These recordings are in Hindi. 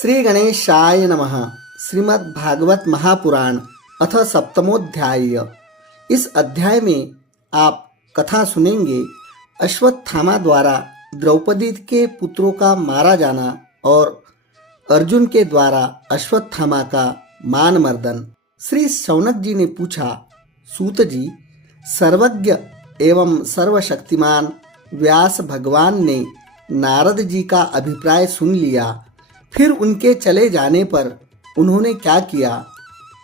श्री गणेशाय नमः। श्रीमद् भागवत महापुराण अथ सप्तमोध्याय। इस अध्याय में आप कथा सुनेंगे अश्वत्थामा द्वारा द्रौपदी के पुत्रों का मारा जाना और अर्जुन के द्वारा अश्वत्थामा का मान मर्दन। श्री शौनक जी ने पूछा, सूत जी, सर्वज्ञ एवं सर्वशक्तिमान व्यास भगवान ने नारद जी का अभिप्राय सुन लिया, फिर उनके चले जाने पर उन्होंने क्या किया?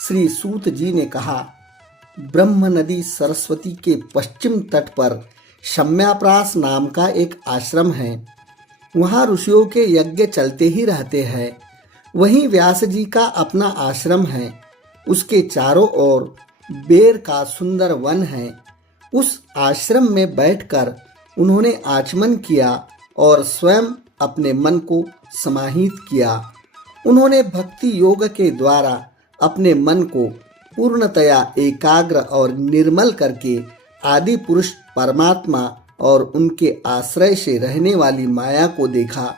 श्री सूत जी ने कहा, ब्रह्म नदी सरस्वती के पश्चिम तट पर शम्याप्रास नाम का एक आश्रम है। वहाँ ऋषियों के यज्ञ चलते ही रहते हैं। वहीं व्यास जी का अपना आश्रम है। उसके चारों ओर बेर का सुंदर वन है। उस आश्रम में बैठकर उन्होंने आचमन किया और स्वयं अपने मन को समाहित किया। उन्होंने भक्ति योग के द्वारा अपने मन को पूर्णतया एकाग्र और निर्मल करके आदि पुरुष परमात्मा और उनके आश्रय से रहने वाली माया को देखा।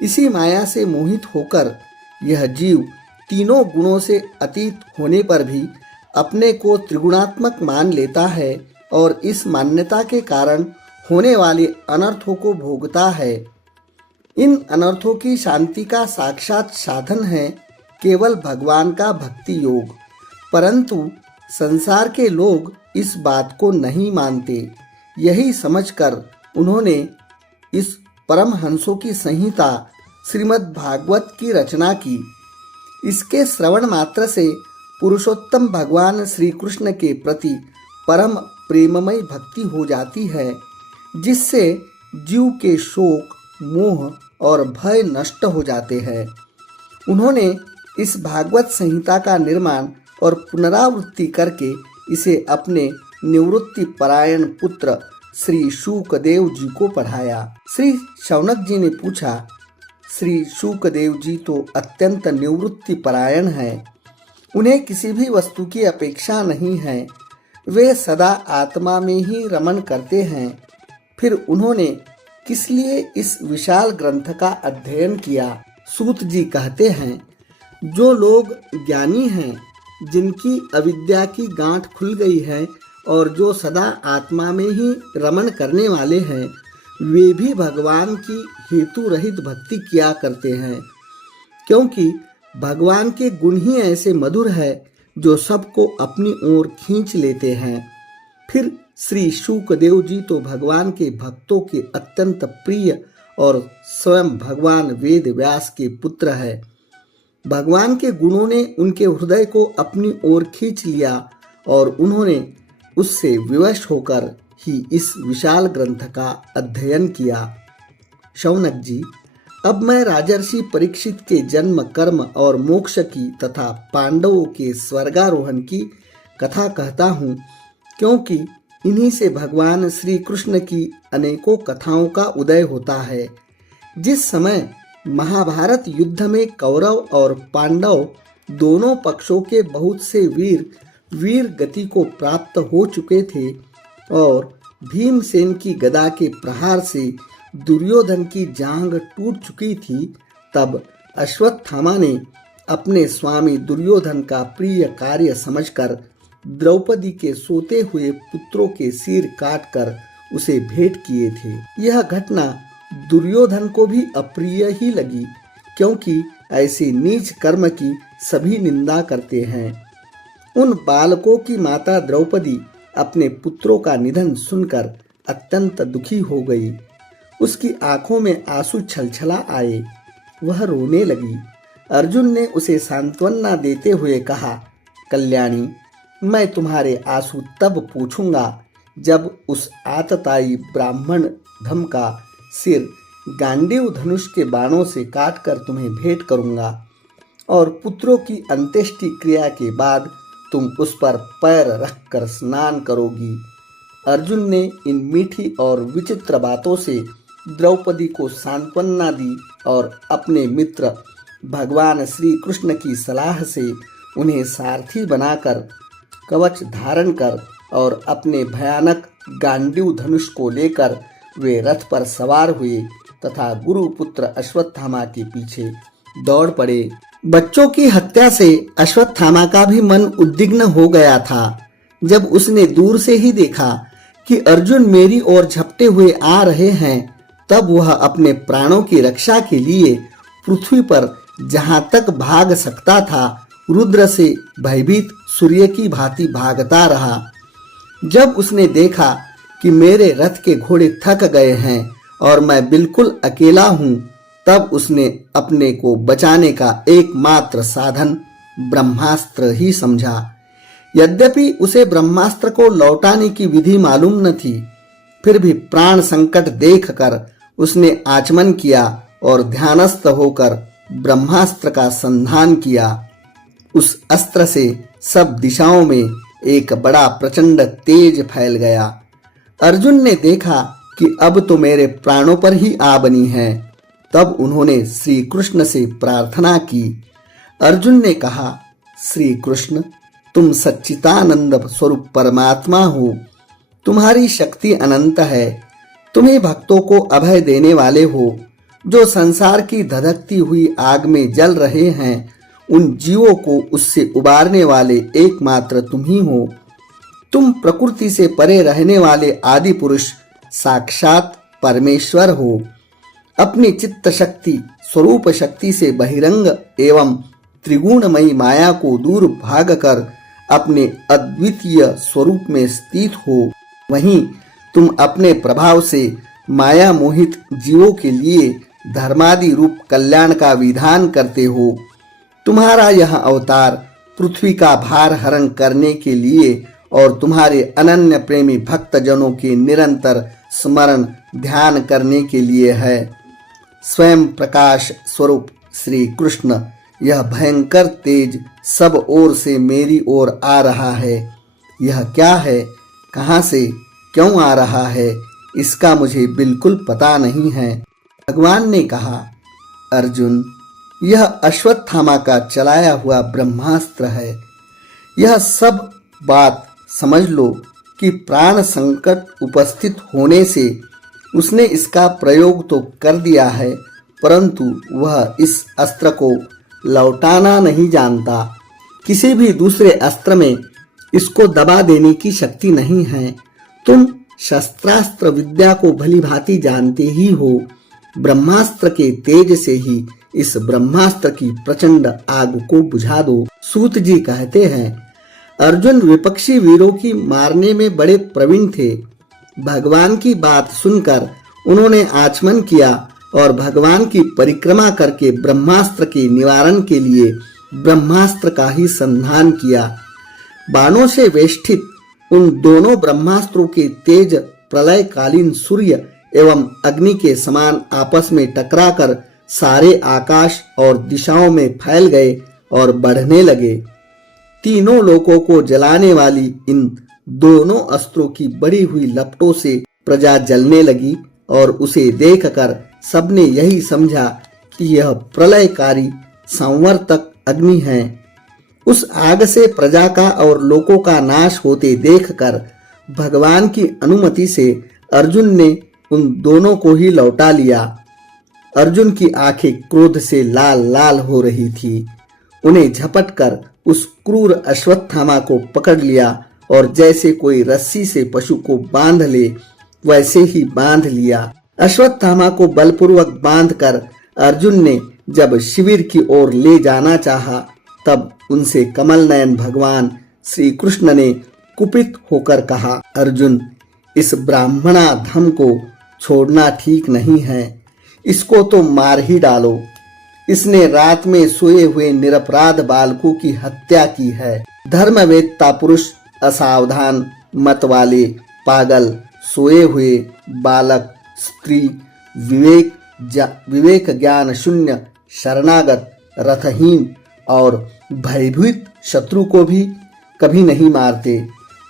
इसी माया से मोहित होकर यह जीव तीनों गुणों से अतीत होने पर भी अपने को त्रिगुणात्मक मान लेता है और इस मान्यता के कारण होने वाले अनर्थों को भोगता है। इन अनर्थों की शांति का साक्षात साधन है केवल भगवान का भक्ति योग। परंतु संसार के लोग इस बात को नहीं मानते। यही समझकर उन्होंने इस परमहंसों की संहिता श्रीमद् भागवत की रचना की। इसके श्रवण मात्र से पुरुषोत्तम भगवान श्री कृष्ण के प्रति परम प्रेममय भक्ति हो जाती है, जिससे जीव के शोक, मोह और भय नष्ट हो जाते हैं। उन्होंने इस भागवत संहिता का निर्माण और पुनरावृत्ति करके इसे अपने निवृत्ति परायण पुत्र श्री शुकदेव जी को पढ़ाया। श्री शौनक जी ने पूछा, श्री शुकदेव जी तो अत्यंत निवृत्ति परायण हैं। उन्हें किसी भी वस्तु की अपेक्षा नहीं है। वे सदा आत्मा में ही रमण करते हैं। फिर उन्होंने किस लिए इस विशाल ग्रंथ का अध्ययन किया? सूत जी कहते हैं, जो लोग ज्ञानी हैं, जिनकी अविद्या की गांठ खुल गई है और जो सदा आत्मा में ही रमण करने वाले हैं, वे भी भगवान की हेतु रहित भक्ति किया करते हैं, क्योंकि भगवान के गुण ही ऐसे मधुर है जो सबको अपनी ओर खींच लेते हैं। फिर श्री शुकदेव जी तो भगवान के भक्तों के अत्यंत प्रिय और स्वयं भगवान वेद व्यास के पुत्र है। भगवान के गुणों ने उनके हृदय को अपनी ओर खींच लिया और उन्होंने उससे विवश होकर ही इस विशाल ग्रंथ का अध्ययन किया। शौनक जी, अब मैं राजर्षि परीक्षित के जन्म, कर्म और मोक्ष की तथा पांडवों के स्वर्गारोहण की कथा कहता हूँ, क्योंकि इन्हीं से भगवान श्री कृष्ण की अनेकों कथाओं का उदय होता है। जिस समय महाभारत युद्ध में कौरव और पांडव दोनों पक्षों के बहुत से वीर गति को प्राप्त हो चुके थे और भीमसेन की गदा के प्रहार से दुर्योधन की जांघ टूट चुकी थी, तब अश्वत्थामा ने अपने स्वामी दुर्योधन का प्रिय कार्य समझकर द्रौपदी के सोते हुए पुत्रों के सिर काटकर उसे भेंट किए थे। यह घटना दुर्योधन को भी अप्रिय ही लगी, क्योंकि ऐसे नीच कर्म की सभी निंदा करते हैं। उन बालकों की माता द्रौपदी अपने पुत्रों का निधन सुनकर अत्यंत दुखी हो गई। उसकी आंखों में आंसू छलछला आए। वह रोने लगी। अर्जुन ने उसे सांत्वना देते हुए कहा, कल्याणी, मैं तुम्हारे आंसू तब पूछूंगा जब उस आतताई ब्राह्मण धम का सिर गांडीव धनुष के बाणों से काटकर तुम्हें भेंट करूंगा और पुत्रों की अंत्येष्टि क्रिया के बाद तुम उस पर पैर रखकर स्नान करोगी। अर्जुन ने इन मीठी और विचित्र बातों से द्रौपदी को सांत्वना दी और अपने मित्र भगवान श्री कृष्ण की सलाह से उन्हें सारथी बनाकर कवच धारण कर और अपने भयानक गांडीव धनुष को लेकर वे रथ पर सवार हुए तथा गुरुपुत्र अश्वत्थामा के पीछे दौड़ पड़े। बच्चों की हत्या से अश्वत्थामा का भी मन उद्विग्न हो गया था। जब उसने दूर से ही देखा कि अर्जुन मेरी ओर झपटे हुए आ रहे हैं, तब वह अपने प्राणों की रक्षा के लिए पृथ्वी पर जहां तक भाग सकता था रुद्र से भयभीत सूर्य की भांति भागता रहा। जब उसने देखा कि मेरे रथ के घोड़े थक गए हैं और मैं बिल्कुल अकेला हूं, तब उसने अपने को बचाने का एकमात्र साधन ब्रह्मास्त्र ही समझा। यद्यपि उसे ब्रह्मास्त्र को लौटाने की विधि मालूम न थी, फिर भी प्राण संकट देखकर उसने आचमन किया और ध्यानस्थ होकर ब्रह्मास्त्र का संधान किया। उस अस्त्र से सब दिशाओं में एक बड़ा प्रचंड तेज फैल गया। अर्जुन ने देखा कि अब तो मेरे प्राणों पर ही आ बनी है। तब उन्होंने श्री कृष्ण से प्रार्थना की। अर्जुन ने कहा, श्री कृष्ण, तुम सच्चिदानंद स्वरूप परमात्मा हो। तुम्हारी शक्ति अनंत है। तुम्ही भक्तों को अभय देने वाले हो। जो संसार की धधकती हुई आग में जल रहे हैं, उन जीवों को उससे उबारने वाले एकमात्र तुम ही हो। तुम प्रकृति से परे रहने वाले आदि पुरुष साक्षात परमेश्वर हो। अपनी चित्त शक्ति स्वरूप शक्ति से बहिरंग एवं त्रिगुणमयी माया को दूर भागकर अपने अद्वितीय स्वरूप में स्थित हो। वहीं तुम अपने प्रभाव से माया मोहित जीवों के लिए धर्मादि रूप कल्याण का विधान करते हो। तुम्हारा यह अवतार पृथ्वी का भार हरण करने के लिए और तुम्हारे अनन्य प्रेमी भक्त जनों के निरंतर स्मरण ध्यान करने के लिए है। स्वयं प्रकाश स्वरूप श्री कृष्ण यह भयंकर तेज सब ओर से मेरी ओर आ रहा है। यह क्या है, कहां से क्यों आ रहा है, इसका मुझे बिल्कुल पता नहीं है। भगवान ने कहा, अर्जुन, यह अश्वत्थामा का चलाया हुआ ब्रह्मास्त्र है। यह सब बात समझ लो कि प्राण संकट उपस्थित होने से उसने इसका प्रयोग तो कर दिया है, परंतु वह इस अस्त्र को लौटाना नहीं जानता। किसी भी दूसरे अस्त्र में इसको दबा देने की शक्ति नहीं है। तुम शस्त्रास्त्र विद्या को भली भांति जानते ही हो। ब्रह्मास्त्र के तेज से ही इस ब्रह्मास्त्र की प्रचंड आग को बुझा दो। सूत जी कहते हैं, अर्जुन विपक्षी वीरों की मारने में बड़े प्रवीण थे। भगवान की बात सुनकर उन्होंने आचमन किया और भगवान की परिक्रमा करके ब्रह्मास्त्र के निवारण के लिए ब्रह्मास्त्र का ही संधान किया। बाणों से वेष्टित उन दोनों ब्रह्मास्त्रों के तेज प्रलयकालीन सूर्य एवं अग्नि के समान आपस में टकराकर सारे आकाश और दिशाओं में फैल गए और बढ़ने लगे। तीनों लोकों को जलाने वाली इन दोनों अस्त्रों की बड़ी हुई लपटों से प्रजा जलने लगी और उसे देखकर सबने यही समझा कि यह प्रलयकारी संवर्तक अग्नि है। उस आग से प्रजा का और लोकों का नाश होते देखकर भगवान की अनुमति से अर्जुन ने उन दोनों को ही लौटा लिया। अर्जुन की आंखें क्रोध से लाल लाल हो रही थी। उन्हें झपटकर उस क्रूर अश्वत्थामा को पकड़ लिया और जैसे कोई रस्सी से पशु को बांध ले वैसे ही बांध लिया। अश्वत्थामा को बलपूर्वक बांधकर अर्जुन ने जब शिविर की ओर ले जाना चाहा, तब उनसे कमल नयन भगवान श्री कृष्ण ने कुपित होकर कहा, अर्जुन, इस ब्राह्मणाधम को छोड़ना ठीक नहीं है। इसको तो मार ही डालो। इसने रात में सोए हुए निरपराध बालकों की हत्या की है। धर्मवेत्ता पुरुष असावधान, मत वाले, पागल, सोए हुए बालक, स्त्री, विवेक ज्ञान शून्य, शरणागत, रथहीन और भयभीत शत्रु को भी कभी नहीं मारते,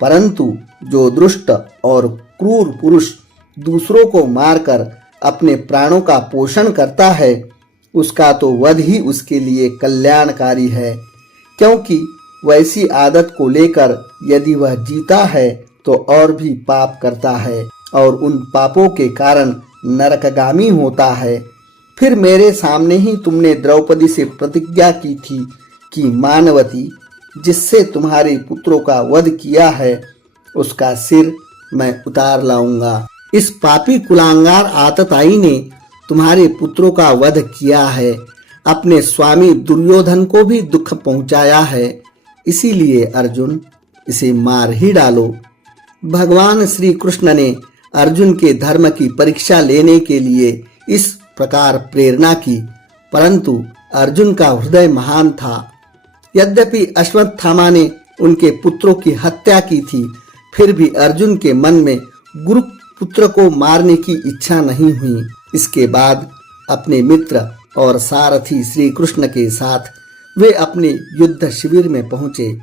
परंतु जो दुष्ट और क्रूर पुरुष दूसरों को मारकर अपने प्राणों का पोषण करता है, उसका तो वध ही उसके लिए कल्याणकारी है। क्योंकि वैसी आदत को लेकर यदि वह जीता है तो और भी पाप करता है और उन पापों के कारण नरकगामी होता है। फिर मेरे सामने ही तुमने द्रौपदी से प्रतिज्ञा की थी कि मानवती, जिससे तुम्हारे पुत्रों का वध किया है, उसका सिर मैं उतार लाऊंगा। इस पापी कुलांगार आतताई ने तुम्हारे पुत्रों का वध किया है, अपने स्वामी दुर्योधन को भी दुख पहुंचाया है। इसीलिए अर्जुन, इसे मार ही डालो। भगवान श्री कृष्ण ने अर्जुन के धर्म की परीक्षा लेने के लिए इस प्रकार प्रेरणा की, परंतु अर्जुन का हृदय महान था। यद्यपि अश्वत्थामा ने उनके पुत्रों की हत्या की थी, फिर भी अर्जुन के मन में गुरु पुत्र को मारने की इच्छा नहीं हुई। इसके बाद अपने मित्र और सारथी श्री कृष्ण के साथ वे अपने युद्ध शिविर में पहुंचे।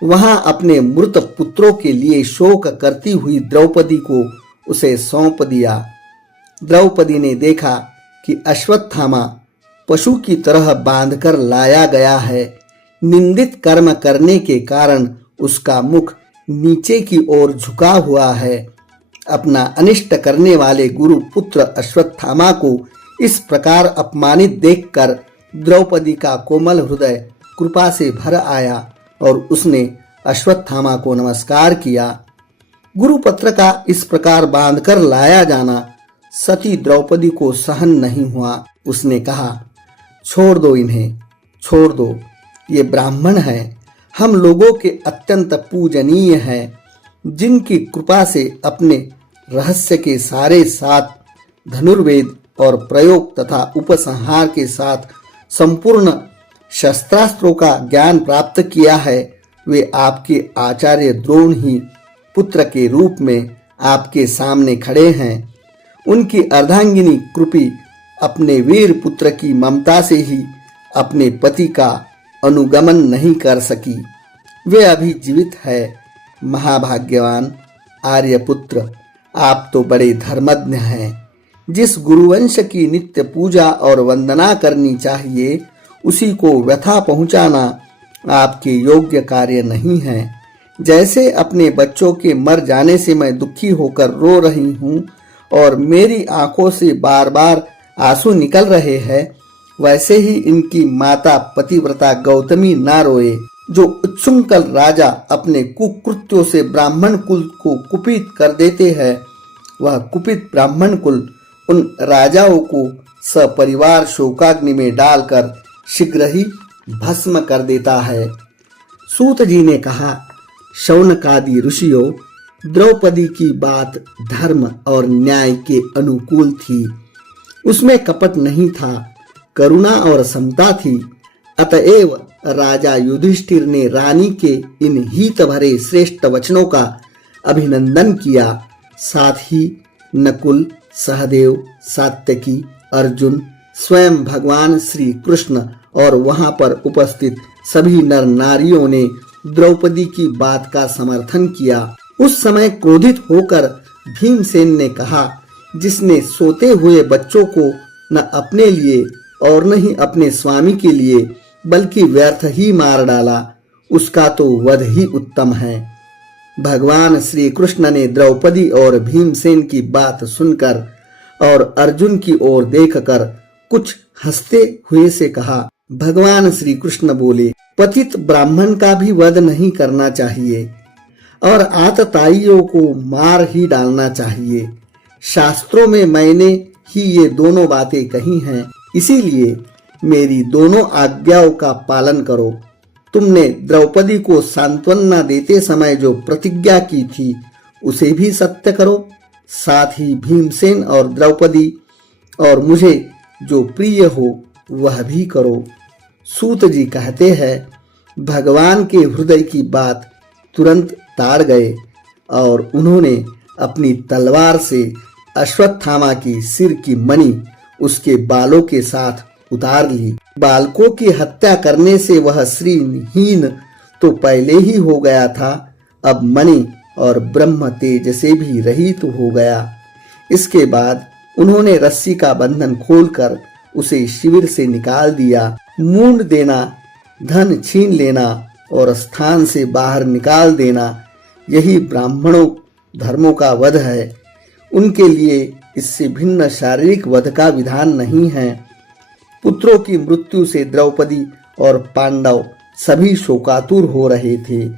वहां अपने मृत पुत्रों के लिए शोक करती हुई द्रौपदी को उसे सौंप दिया। द्रौपदी ने देखा कि अश्वत्थामा पशु की तरह बांधकर लाया गया है। निंदित कर्म करने के कारण उसका मुख नीचे की ओर झुका हुआ है। अपना अनिष्ट करने वाले गुरु पुत्र अश्वत्थामा को इस प्रकार अपमानित देखकर द्रौपदी का कोमल हृदय कृपा से भर आया और उसने अश्वत्थामा को नमस्कार किया। गुरुपत्र का इस प्रकार बांधकर लाया जाना सती द्रौपदी को सहन नहीं हुआ। उसने कहा, छोड़ दो इन्हें, छोड़ दो, ये ब्राह्मण हैं, हम लोगों के अत्यंत पूजनीय हैं, जिनकी कृपा से अपने रहस्य के सारे साथ धनुर्वेद और प्रयोग तथा उपसंहार के साथ संपूर्ण शस्त्रास्त्रों का ज्ञान प्राप्त किया है। वे आपके आचार्य द्रोण ही पुत्र के रूप में आपके सामने खड़े हैं। उनकी अर्धांगिनी कृपी अपने वीर पुत्र की ममता से ही अपने पति का अनुगमन नहीं कर सकी। वे अभी जीवित है। महाभाग्यवान आर्यपुत्र, आप तो बड़े धर्मज्ञ हैं। जिस गुरुवंश की नित्य पूजा और वंदना करनी चाहिए, उसी को व्यथा पहुंचाना आपके योग्य कार्य नहीं है। जैसे अपने बच्चों के मर जाने से मैं दुखी होकर रो रही हूँ और मेरी आंखों से बार बार आंसू निकल रहे हैं, वैसे ही इनकी माता पतिव्रता गौतमी ना रोए। जो उच्छृंखल राजा अपने कुकृत्यों से ब्राह्मण कुल को कुपित कर देते हैं, वह कुपित ब्राह्मण कुल उन राजाओं को सपरिवार शोकाग्नि में डालकर शीघ्र ही भस्म कर देता है। सूत जी ने कहा, शौनकादि ऋषियों, द्रौपदी की बात धर्म और न्याय के अनुकूल थी। उसमें कपट नहीं था, करुणा और समता थी। अतएव राजा युधिष्ठिर ने रानी के इन हित भरे श्रेष्ठ वचनों का अभिनंदन किया। साथ ही नकुल, सहदेव, सात्यकी, अर्जुन, स्वयं भगवान श्री कृष्ण और वहां पर उपस्थित सभी नर नारियों ने द्रौपदी की बात का समर्थन किया। उस समय क्रोधित होकर भीमसेन ने कहा, जिसने सोते हुए बच्चों को न अपने लिए और न ही अपने स्वामी के लिए बल्कि व्यर्थ ही मार डाला, उसका तो वध ही उत्तम है। भगवान श्री कृष्ण ने द्रौपदी और भीमसेन की बात सुनकर और अर्जुन की ओर देखकर कुछ हंसते हुए से कहा। भगवान श्री कृष्ण बोले, पतित ब्राह्मण का भी वध नहीं करना चाहिए और आतताइयों को मार ही डालना चाहिए। शास्त्रों में मैंने ही ये दोनों बातें कही हैं, इसीलिए मेरी दोनों आज्ञाओं का पालन करो। तुमने द्रौपदी को सांत्वना देते समय जो प्रतिज्ञा की थी, उसे भी सत्य करो। साथ ही भीमसेन और द्रौपदी और मुझे जो प्रिय हो वह भी करो। सूत जी कहते हैं, भगवान के हृदय की बात तुरंत ताड़ गए और उन्होंने अपनी तलवार से अश्वत्थामा की सिर की मणि उसके बालों के साथ उतार ली। बालकों की हत्या करने से वह श्रीहीन तो पहले ही हो गया था, अब मणि और ब्रह्म तेज से भी रहित हो गया। इसके बाद उन्होंने रस्सी का बंधन खोलकर उसे शिविर से निकाल दिया। मूंड देना, धन छीन लेना और स्थान से बाहर निकाल देना, यही ब्राह्मणों धर्मों का वध है। उनके लिए इससे भिन्न शारीरिक वध का विधान नहीं है। पुत्रों की मृत्यु से द्रौपदी और पांडव सभी शोकातुर हो रहे थे।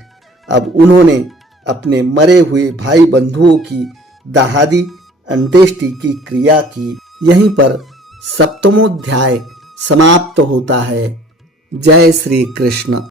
अब उन्होंने अपने मरे हुए भाई बंधुओं की दाहादी अंत्येष्टि की क्रिया की। यहीं पर सप्तमोध्याय समाप्त होता है। जय श्री कृष्ण।